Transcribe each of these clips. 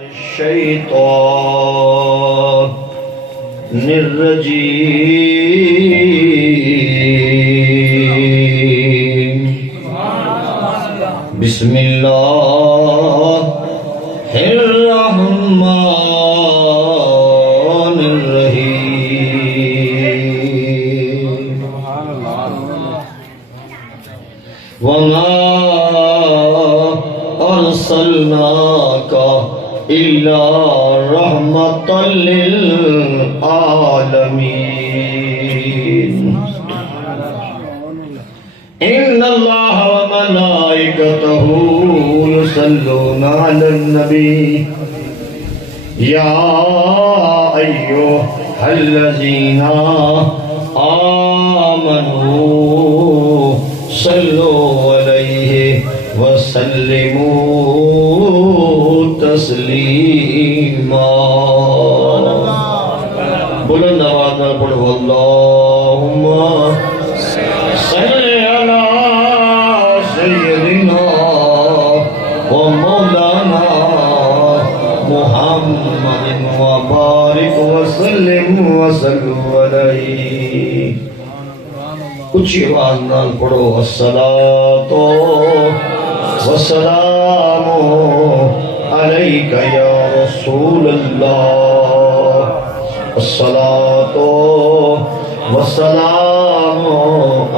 الشيطان الرجيم بسم الله الرحمن الرحيم وما أرسلناك إلا رحمة للعالمين إن الله وملائكته يصلون على النبي يا أيها الذين آمنوا صلوا عليه وسلموا تسلیما بلند آواز میں پڑھو اللہم صلی علی سیدنا و مولانا محمد وبارک وسلم وسلم علیہ اچھی آواز نال پڑھو الصلاۃ والسلام علیک یا رسول اللہ الصلاۃ والسلام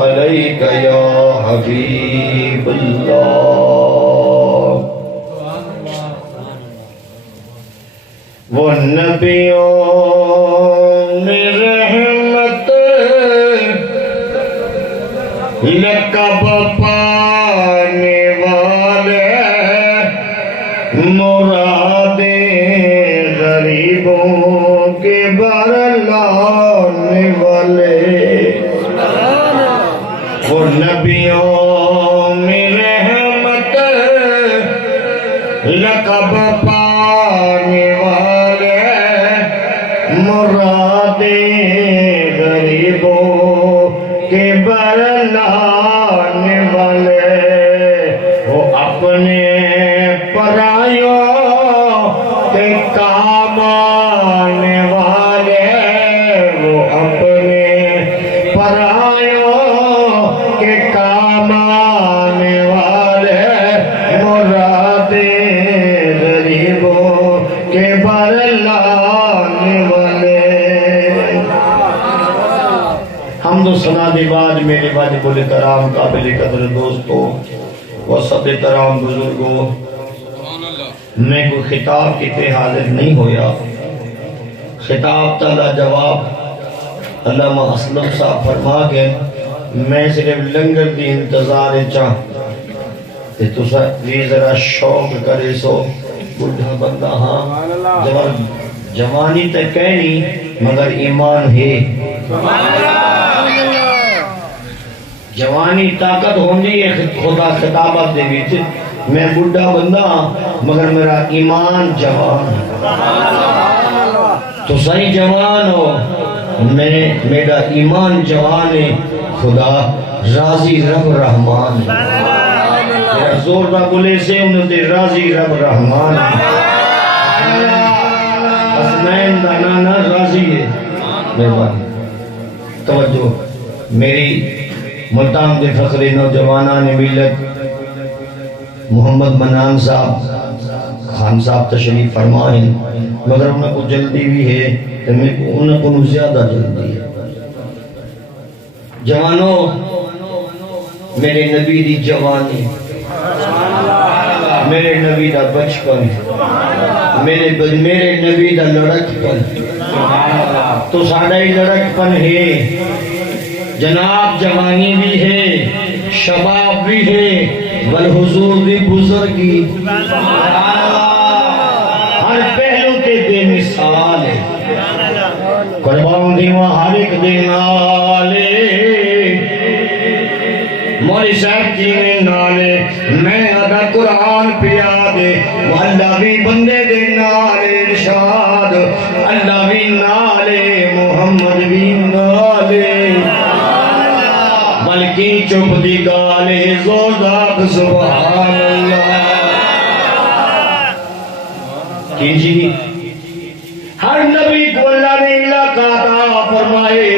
علیک یا حبیب اللہ وہ نبیوں میں رحمت لقب پانے والے مرادیں غریبوں کے بر لانے والے وہ نبیوں میں رحمت لقب پانے والے مرادیں غریبوں کے بر لانے والے وہ اپنے پرائیوں کے کام آنے والے وہ اپنے پرائیوں کے کام آنے والے مرادیں غریبوں کے بر لانے والے حمد و ثنا دی بعد میرے واجب الکرام قابل قدر دوستوں وسط احترام بزرگوں میں کوئی خطاب کیتے حاضر نہیں ہویا خطاب تعالی جواب علامہ اسلم صاحب فرما کے میں صرف لنگر دی انتظار چاہ کہ تسا بھی ذرا شوق کرے سو بڑھا بندہ ہاں جوانی تے کہنی مگر ایمان ہے جوانی طاقت ہوندی ہے خدا خطابت دے بیچ میں بڑھا بندہ مگر میرا ایمان جوان ہے تو صحیح جوان ہو میرا ایمان جوان ہے خدا راضی رب رحمان ہے میرا زور نہ بولے سے انہوں نے راضی رب رحمان ہے حسنین دا نانا راضی ہے مہربانی توجہ میری ملتان دے فخر نوجوانان ملت محمد منان صاحب خان صاحب تشریف فرمائیں مگر انہیں کو جلدی بھی ہے انہیں کو زیادہ جلدی ہے جوانوں میرے نبی دی جوانی میرے نبی دا بچپن میرے نبی دا لڑکپن تو ساڑھا ہی لڑکپن ہے جناب جوانی بھی ہے شباب بھی ہے والحضور بھی بزرگی ہر پہلو کے بے مثال ہے قربان دیوہ ہر ایک دینالے مولی صاحب جی نے نالے میں ادا قرآن پیا دے اللہ بھی بندے دے نالے ارشاد اللہ بھی نالے محمد بھی نالے بلکی چپ دی گالے زورداد سبحان اللہ کہ جی ہر نبی کو اللہ نے علاقہ عطا فرمائے،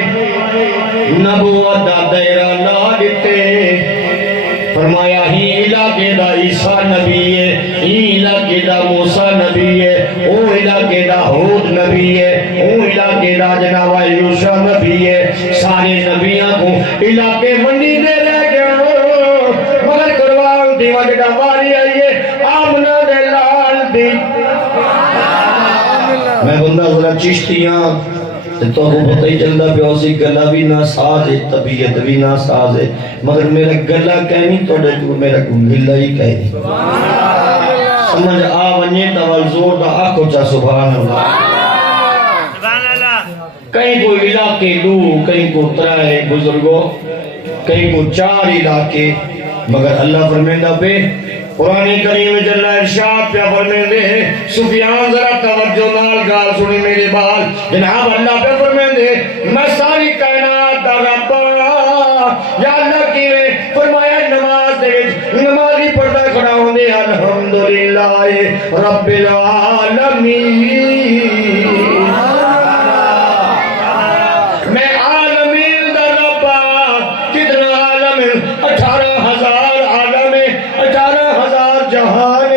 نبوت دا دائرہ نہ دیتے، فرمایا ہی علاقے دا عیسیٰ نبی ہے، ہی علاقے دا موسیٰ نبی ہے، او علاقے دا ہود نبی ہے، او علاقے دا جناب یوشع نبی ہے، سارے نبیاں کو علاقے منڈی دے رہ گئے، مگر قربان دی وجہ باری آئیے آمنہ دے لال دی۔ میں بندہ ذرا چشتیاں تو وہ پتہ ہی چلتا پہ اسی گلہ بھی نہ ساز ہے، طبیعت بھی نہ ساز ہے، مگر میرا گلہ کہنی تو میرا گلہ ہی کہنی سمجھ آونی تول زور دا آکھو چا سبحان اللہ۔ کہیں کو علاقے دو، کہیں کو ترائے بزرگوں، کہیں کو 4 علاقے، مگر اللہ فرمیندہ پہ قرآن کریم جلہ ارشاد پہ فرمیندے سفیان ذرا توجہ نال گال سنی میرے بال، جناب اللہ پہ فرمیندے میں ساری کائنات دا رب یا اللہ کی میں فرمایا نماز دے نمازی پڑھتا کھڑا ہوندے الحمدللہ رب العالمین، میں عالمین دا رب کتنا عالم 18,000 عالم 18,000 جہان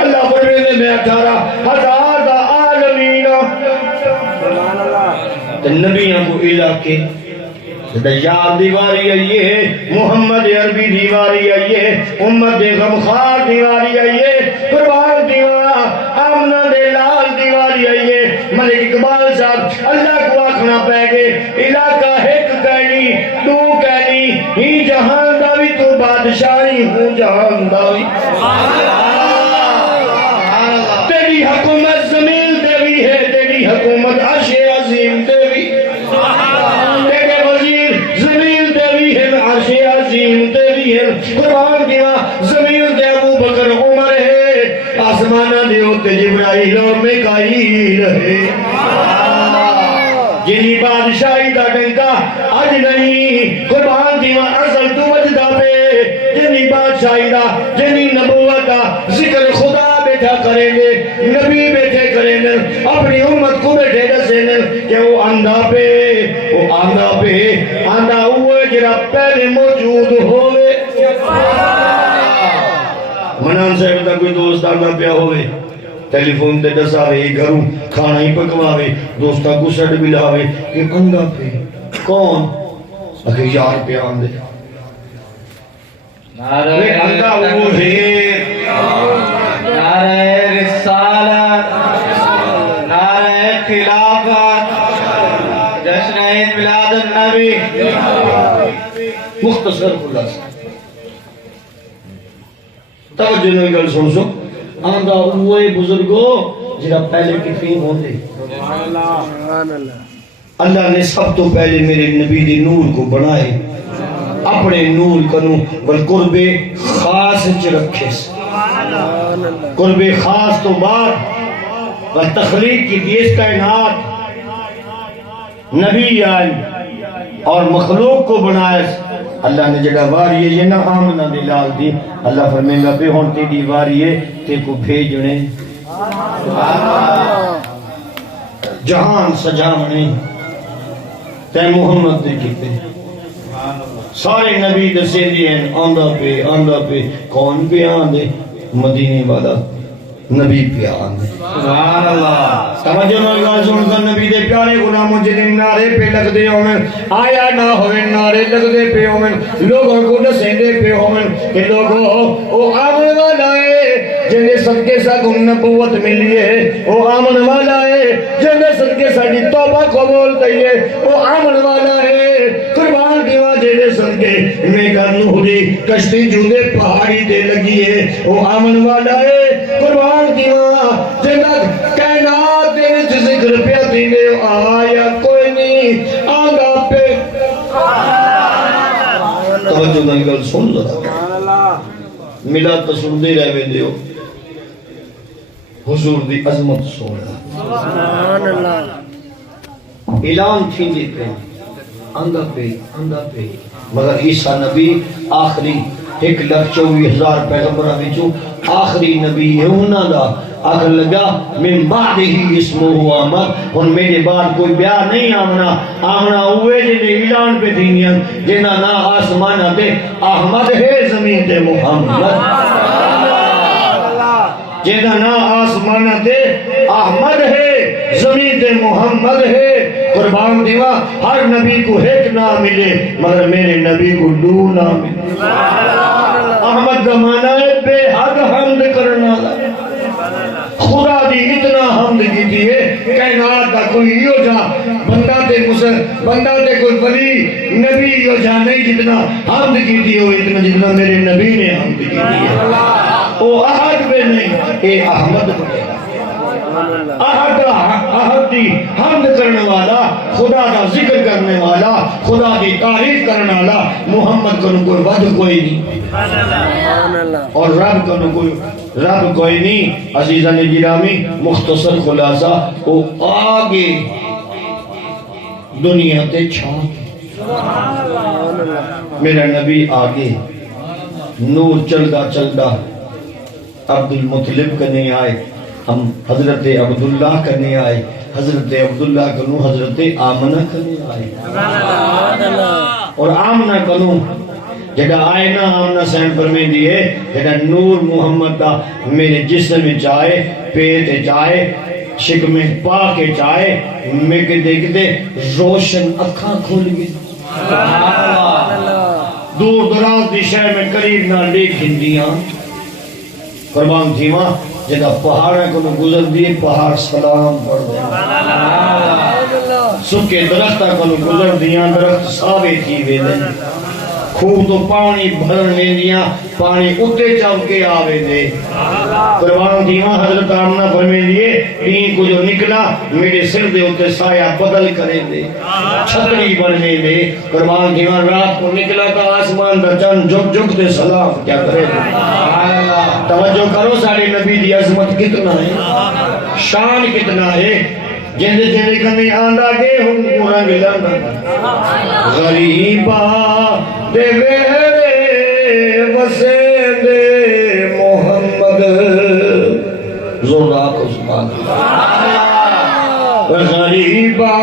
اللہ فرمیندے میں 18,000 دا عالمین نبیوں کو علاقے دجال دیواری آئیے، محمد عربی دیواری آئیے، امت غمخار دیواری آئیے، قربان دیوار آمنہ دے لال دیواری آئیے، ملک اقبال صاحب اللہ کو آکھنا پہ گے علاقہ ایک کہنی 2 کہنی ہی جہان داوی تو بادشاہی ہوں جہان داوی، تیری حکومت زمین دیوی ہے، تیری حکومت عرش عظیم دیوی، تیرے وزیر زمین دیوی ہے، عرش عظیم دیوی ہے، قرآن دیا زمین دے ابو بکر عمر ہے، آسمانہ دے ہوتے جبرائیل اور میکائیل ہے، جنہی بادشاہی دا ڈنکا آج نہیں، قرآن دیا ازل تو وجدہ پہ جنہی بادشاہی دا جنہی نبوت دا ذکر خدا بیٹھا کریں گے، نبی بیٹھے کریں گے، اپنی امت کو بیٹھے دسیں گے کہ وہ اندھا پہ اندھا ہوئے جرا پہلے موجود ہوئے۔ منان صاحب دا کوئی دوست آندھا پیا ہوئے، ٹیلی فون تے دساوے گھروں کھانا ہی پکواوے، دوستہ کو سڑ بلاوے کہ اندھا پہ کون اگر یار پہ آندھے اندھا وہ ہے، نعرہ رسالت، نعرہ خلافت، جشن عید میلاد النبی، مختصر خلاصہ توجہ نہیں گل سن سو آندھا ہوئے بزرگو جرا پہلے کتنی ہوندے، اللہ نے سب تو پہلے میرے نبی دی نور کو بنائے، اپنے نور کنو والقرب خاص چ رکھے، قرب خاص تو بعد والتخلیق کی دیس کائنات نبی آئے اور مخلوق کو بنائے، اللہ نے جڑا واری ہے یہ نہ آمنہ دے لال دی، اللہ فرمائے گا پہ ہونتے دی واری ہے تے کو بھیجنے جہان سجاونے تے محمد دے کیتے سارے نبی دسے دیئے آندھا پہ کون پہ آندھے مدینے والا نبی پہ آندھے سبحان اللہ۔ توجہ نال سن کر نبی دے پیارے غلاموں جنہیں نعرے پہ لگ دے ہومن، آیا نہ ہوئے نعرے لگ دے پہ ہومن، لوگوں کو نسیں دے پہ ہومن کہ لوگوں او آمن والا ہے جنہیں صدقے سا گم نبوت ملی ہے، او آمن والا ہے جنہیں صدقے سا جی توبہ قبول دئیے، او آمن والا ہے قربان دیوا جنہیں صدقے میں کا نوح دی کشتی جوندے پہاڑی دے لگی ہے، او آمن والا ہے قربان دیوا جنہیں کائنات دے وچ ذکر پیا دینے آیا کوئی نہیں آگا پہ توجہ نال گل سن لگا ملا تو سن دے رہے ویندے ہو حضور دی عظمت سونا سبحان اللہ۔ اعلان تھیندے پہ اندھا پہ مگر عیسیٰ نبی آخری 1,24,000 پیغمبرہ وچوں آخری نبی ہے انہاں دا آخر لگا من بعد ہی اسمہ احمد، اور میرے بعد کوئی بیاہ نہیں آمنا، آمنا ہوئے جنہیں اعلان پہ دینیاں جنہ نا آسمان آتے احمد ہے زمین تے محمد، جنہ نا آسمان آتے احمد ہے زمین تے محمد ہے۔ قربان دیوا ہر نبی کو ایک نہ ملے مگر میرے نبی کو دو نہ ملے۔ احمد کا معنی ہے بے حد حمد کرنا، خدا دی اتنا حمد کی ہے کائنات کا کوئی ہو جا بندہ تے کوئی ولی نبی ہو جا نہیں جتنا حمد کی ہو اتنا جتنا میرے نبی نے حمد کی ہے۔ وہ احد پہ نہیں، اے احمد پہ احد دی حمد کرنے والا، خدا دا ذکر کرنے والا، خدا دی تعریف کرنے والا محمد کو کوئی ود کوئی نہیں اور رب کوئی نہیں۔ عزیزان گرامی مختصر خلاصہ وہ آگے دنیا تے چھاں میرا نبی آگے نور چلدا چلدا عبد المطلب کرنے آئے، ہم حضرت عبداللہ کرنے آئے، حضرت عبداللہ کنو حضرت آمنہ کرنے آئے، اور آمنہ کنو جگہ آئے نا آمنہ سین فرمین دیئے جگہ نور محمد دا میرے جسم میں چاہے پیٹ چاہے شکم پا کے چاہے میں کے دیکھتے روشن اکھاں کھول گئے، دور دراز دی شہر میں قریب نہ دیکھ ہندیاں قربان تھیما جگہ پہاڑیں کو گزر دیئے پہاڑ سلام پڑھ دیں، سکے درختہ کو گزر دیاں درخت ساوے تھی وے دیں، خوب تو پانی بھرنے دیا پانی اتے چاپ کے آوے دے۔ قربان دیما حضرت آمنہ فرمین دیئے دین کو جو نکلا میرے سر دے اتے سایہ بدل کرے دے، چھتری بننے دے۔ قربان دیما رات کو نکلا تا آسمان دا چند جھک جھک دے سلام کیا کرے دے۔ توجہ کرو سارے نبی دی عظمت کتنا ہے، شان کتنا ہے، جندے جندے کنے آندہ گے ہم کو رنگ لندہ غریبہ دے ویرے وسے دے محمد زورا کو سبحان اللہ، غریبہ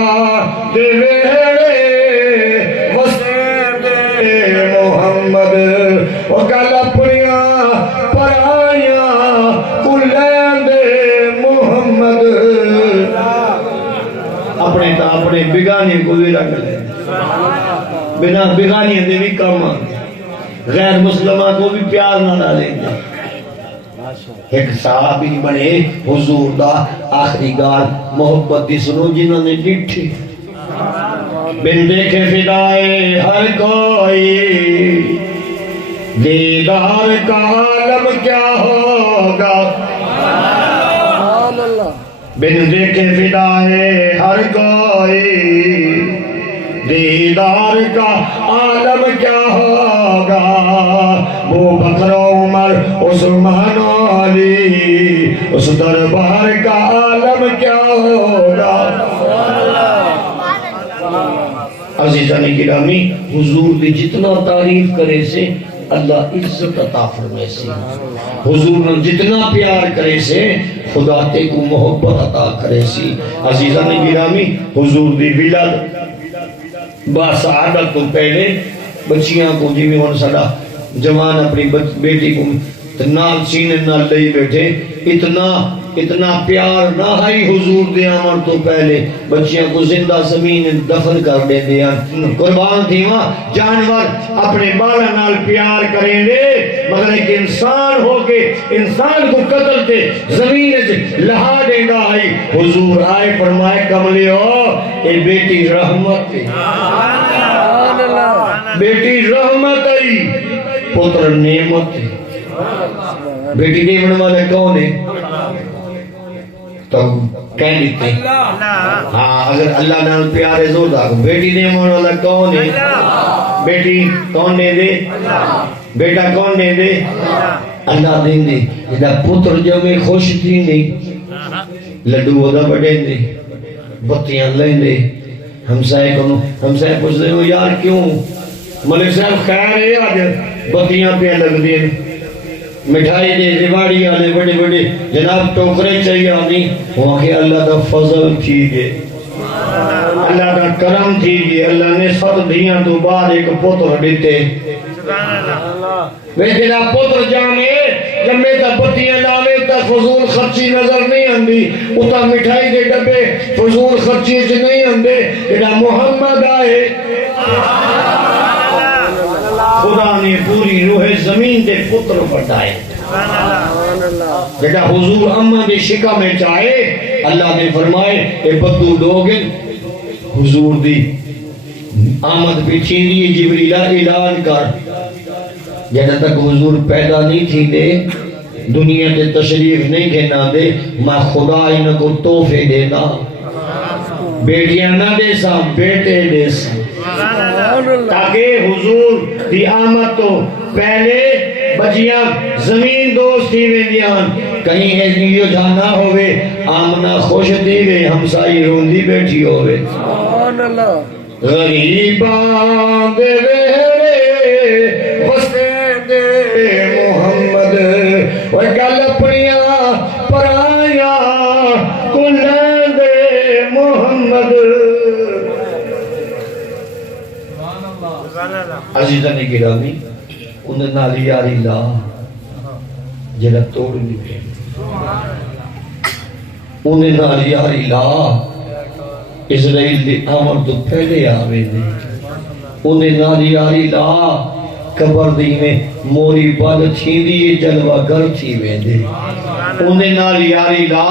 دے ویرے وسے دے محمد، اور کل اپنیاں پرائیاں کلین دے محمد، اپنے بگانے کو بھی رکھ لیں، بنا بگانے دے بھی کم غیر مسلمہ کو بھی پیار نہ ڈالیں گے۔ ایک صحابی بنے حضور دا آخری گال محبت دی سنو جنہوں نے ڈٹھی، بن دیکھے فدائے ہر کوئی دیدار کا عالم کیا ہوگا، بن دیکھے فدائے ہر کوئی دیدار کا عالم کیا ہوگا، وہ بکر عمر عثمان علی اس دربار کا عالم کیا ہوگا۔ عزیزان گرامی حضور دی جتنا تعریف کرے سے اللہ عزت عطا فرمائے سے، حضور نے جتنا پیار کرے سے خدا تے کو محبت عطا کرے سی۔ عزیزان گرامی حضور دی ولادت با سعادت تو پہلے بچیاں کو جی میں سڑا جوان اپنی بیٹی کو نال سینے نال لئی بیٹھے، اتنا پیار نہ ہائی حضور دے آمن تو پہلے بچیاں کو زندہ زمین دفن کر دے دیا۔ قربان تھیما جانور اپنے بالا نال پیار کریں دے مگر ایک انسان ہو کے انسان کو قتل تے زمین لہا دے گا آئی، حضور آئے فرمائے کملے ہو اے بیٹی رحمت ہے، بیٹی رحمت آئی پتر نعمت ہے۔ بیٹی دیونے والے کون ہے تو کہہ دیتے ہاں اگر اللہ نال پیارے زور دا بیٹی دیونے والا کون ہے، بیٹی کون دے دے، بیٹا کون دے دے، اللہ دیں دے۔ جدا پتر جو میں خوش تھی نہیں لڈو ہودا بڑھیں دے بطیاں لیں دے، ہمسائے پوچھ دے ہو یار کیوں ملک صاحب خیر ہے آج بطیاں پہ لگ دیں، مٹھائی دے دیواڑی آنے بڑے بڑے جناب ٹوکرے چاہیے آنی وہاں کے اللہ دا فضل تھی گے اللہ دا کرم تھی گے اللہ نے سب دھیاں تو بعد ایک پتر دیتے میں تیرا پتر جانے جب میں تا بتیاں لاوے تا فضول خرچی نظر نہیں آندی اتا مٹھائی دے ڈبے فضول خرچی سے نہیں آندے تیرا محمد آئے خدا نے پوری روح زمین دے پتر بڑھائے جڑا حضور اماں دے شکا میں چاہے اللہ نے فرمائے اے بدو لوگن حضور دی آمد پہ چیندی جبریلہ اعلان کر جنہ تک حضور پیدا نہیں تھی دے دنیا تے تشریف نہیں گھنا دے میں خدا ان کو تحفے دینا بیٹیاں نہ دے سا بیٹے دے سا تاکہ حضور دی آمد تو پہلے بچیاں زمین دوست تھی ویندیاں کہیں ایسیو جانا ہوئے آمنہ خوش دیوے ہمسائی روندی بیٹھی ہوئے غریبان دے ویرے بستے دے محمد وگل اپنیاں پرائیاں کلیں دے محمد عزیزہ نے گرامی انہیں نالی یاری لا جنہ توڑ نہیں انہیں نالی یاری لا اسرائیل دی آمد تو پہلے آوے دے انہیں نالی یاری لا قبر دی میں موری بال چھیندی جلوہ گر تھی ویندے انہیں نالی یاری لا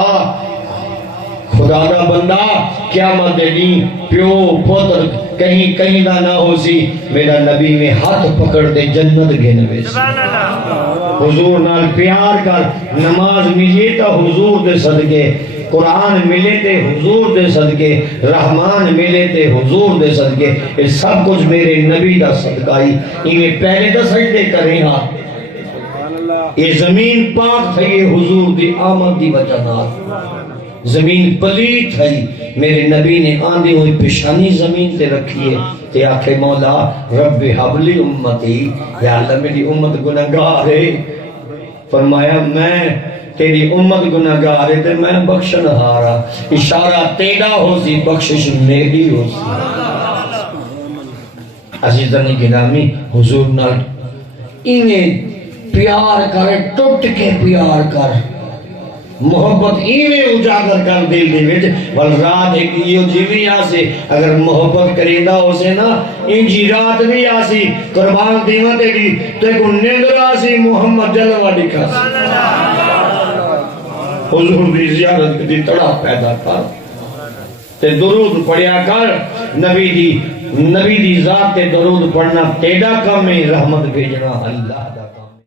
خدا دا بندہ قیامت دی پیو پتر کہیں کہیں دا نہ ہو سی میرا نبی میں ہاتھ پکڑ دے جنت گھنوے سی حضور نال پیار کر نماز ملی تا حضور دے صدقے قرآن ملے تے حضور دے صدقے رحمان ملے تے حضور دے صدقے یہ سب کچھ میرے نبی دا صدقائی انہیں پہلے دا سجدے کریں ہاں یہ زمین پاک تھا یہ حضور دی آمد دی وجہ زمین پلیت ہے میرے نبی نے آندھی ہوئی پیشانی زمین تے رکھی ہے تے آکھے مولا رب حبلی امتی یا اللہ میری امت گناہگار ہے فرمایا میں تیری امت گناہگار ہے تے میں بخشن ہارا اشارہ تیرا ہو سی بخشش میری ہو سی عزیزانی گرامی حضور نال انہیں پیار کر ٹوٹ کے پیار کر محبت ایویں اجاگر کر دل دے وچ ول رات ایک یہ جیویں آسی اگر محبت کریندہ ہو سے نا انجی رات بھی آسی قربان دیوہ دے گی تو ایک نیندر آسی محمد جلوہ دکھا حضور دی زیارت دی تڑا پیدا کر تے درود پڑھیا کر نبی دی ذات تے درود پڑھنا تیڑا کم ہے رحمت بھیجنا اللہ دا کام